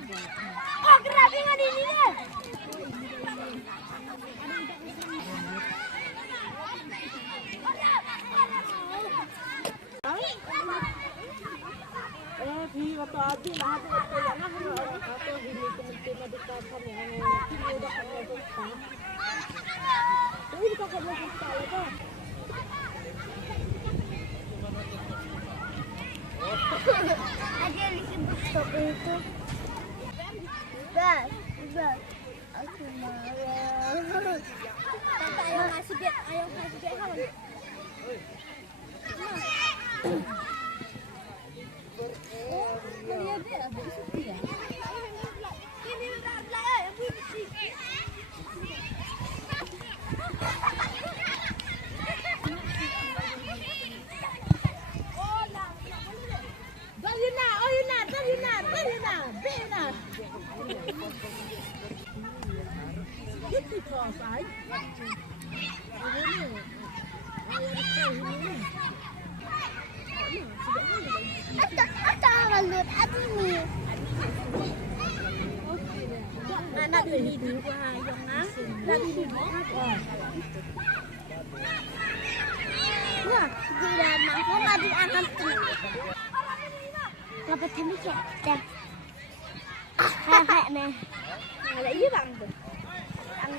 Oh, kerapian di sini. Di waktu abi lah tu jangan atau gini kementerian pendidikan yang udah ada kita. Tapi kita kalau kita ada. Ada disebut stop itu. Bas. Aku marah. Tante ayo ngasih dia kawan. Lihat dia, begitu ya. Ini benar-benar yang bersih. Anak ini juga yang wah, tidak mampu ngadu akan dapat kami cek. Hehehe nih. Ada iya bang tuh. Ang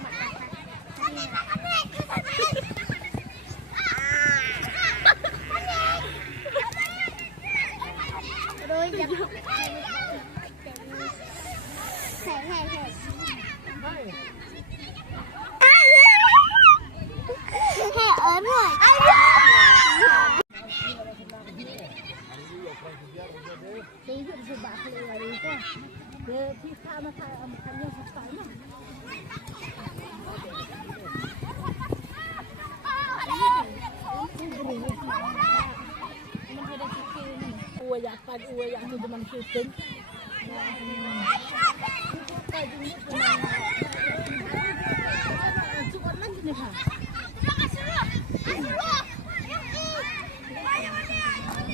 uya itu cuma syuting. Cukup lagi nih ha.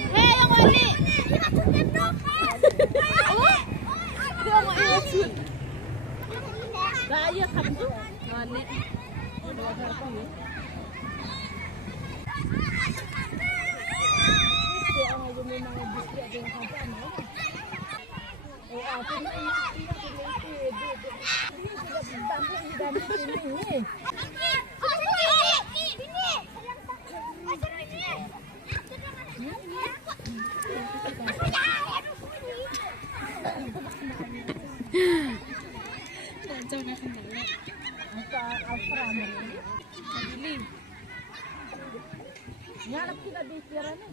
Hei yang wali, kita tutup dong. Dia mau ikut. Gaya kamu wali. Ngarap kita di siarannya.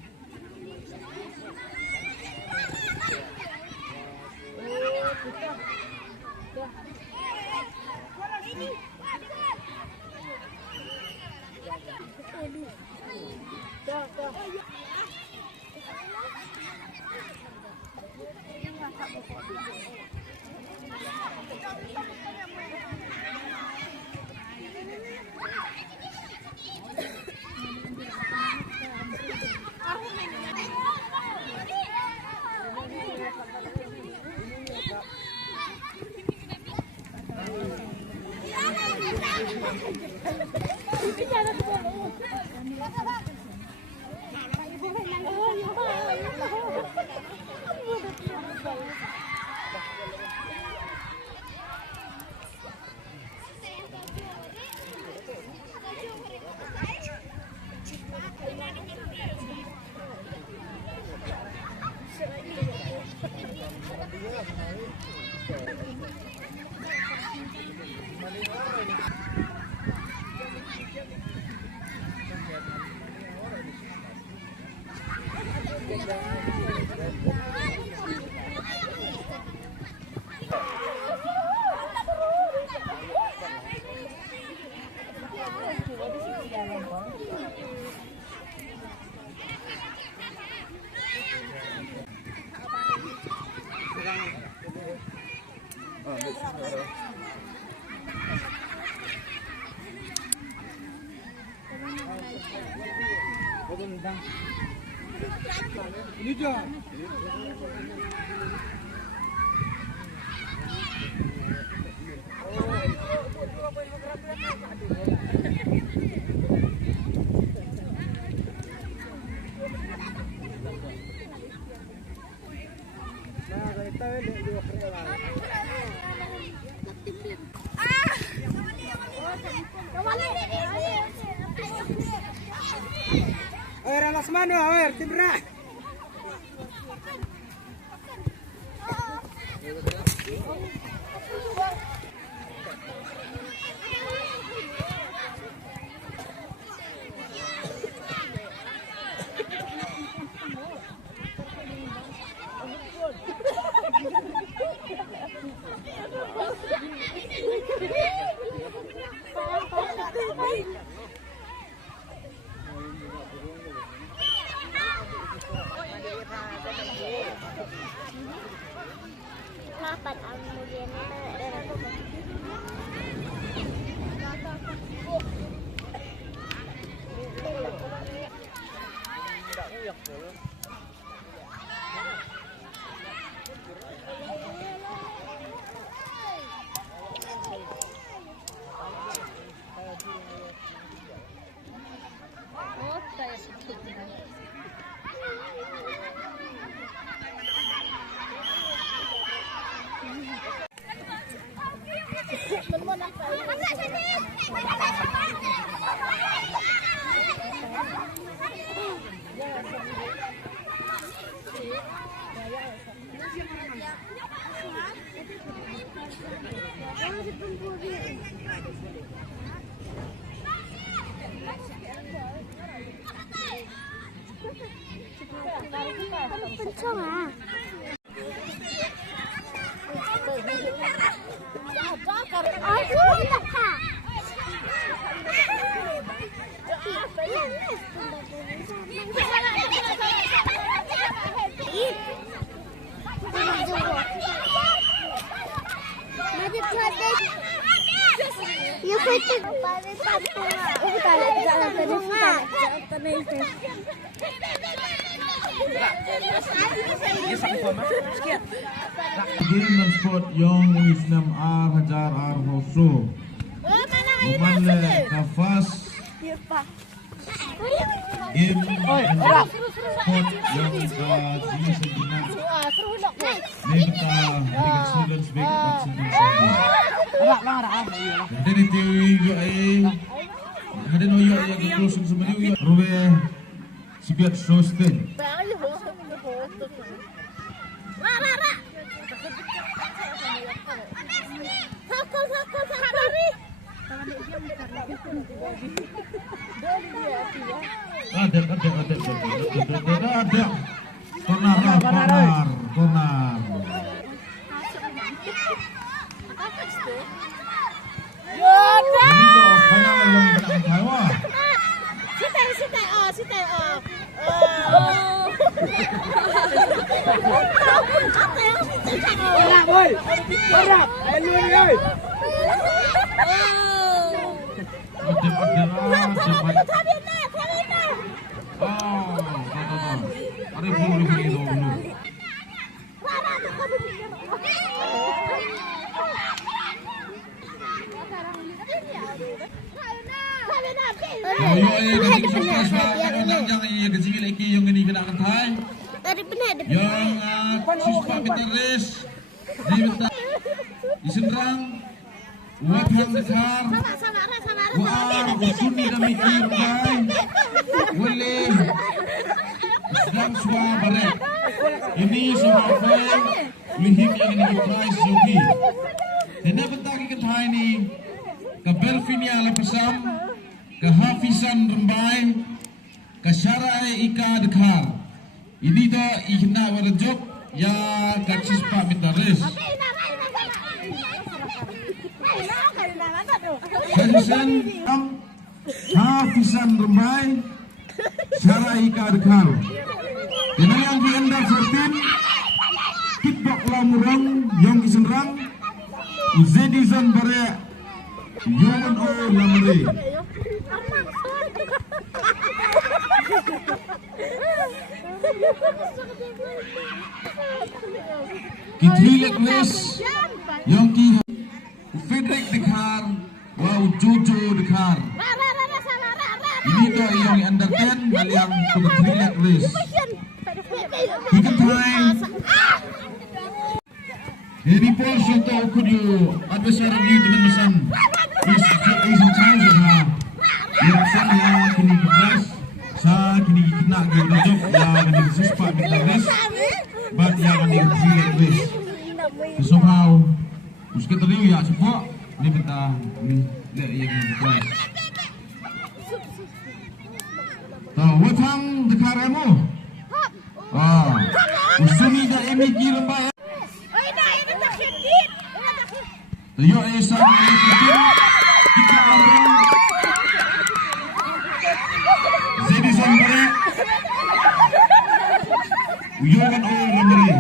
Oh, kita. Ya. Ini. Dah. Ini Ramas mana, Tindra? Kapan kemudian pencong ah. Aduh, Kak. You could Game dan sport Yong Wisnam R Hajar R Hoso Umane Kafas Game dan sport Yong Jini Sejenak Meta Liga Sudan sebagai 4 Ada di TV juga ada noyo yang closing sebenarnya Ruwe Sibiat Sosten ada konar Isenrang Wabhang Dekar Waar Usuni Damiki Rubai Wale Sedang Sua Baret Ini sebagai Lihim yang ini prize Yogi Dan bentagi kentai ini Ke Belvinia Lepesam Ke Hafisan Rembai Ke Syarai Ika Dekar Ini dah Ihna Warajok Ya Kacsis Pak Mitaris Hafisan Rembai Syarai Ika Dekar Dengan yang diendar sertin Kitbok Lamurang Yong Isenrang Uzedizan Barek Yongan O Lamure Kithilik Wes Yongki Fedrik Dekar Jojo Dekar. Ini to yung under 10 baliang to the 3-leg race. Second time. Ini portion to kudu adversary ni teman mesan. Is in charge ha. Yang sana kini keras. Sa kini kena gejok yang kini sispa bitaris. But yang kini 3-leg race. Somehow Uski teriu ya semua ni kita ni le yang keras. Tahu watang dekar emo. Usumi da emi kilembay. Yo esa kita orang jadi sambare uyogan orang ramai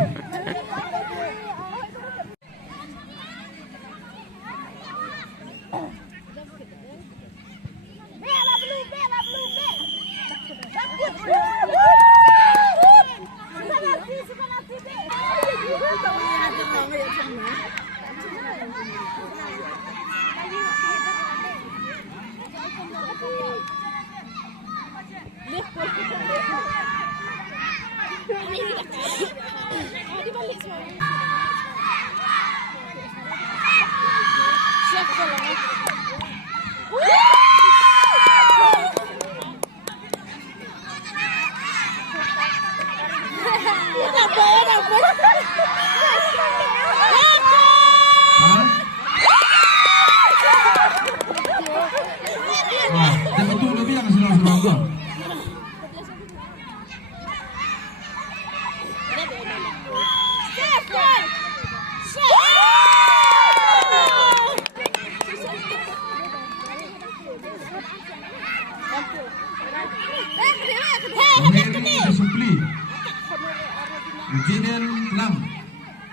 Ujian telang,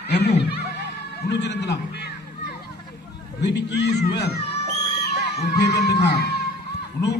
emu, ujian telang. Ribiki suwer, ujian dengar, unu.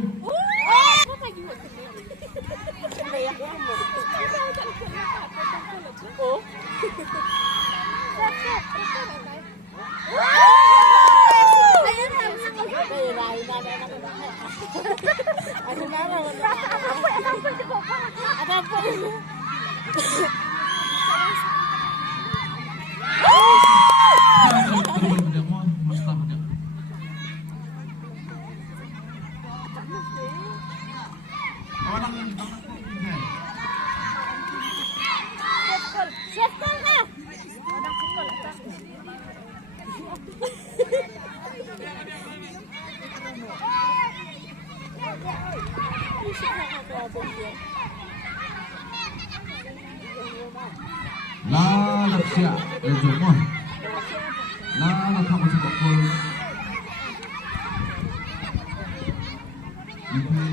La laksia semua. La tak masuk gol. Ini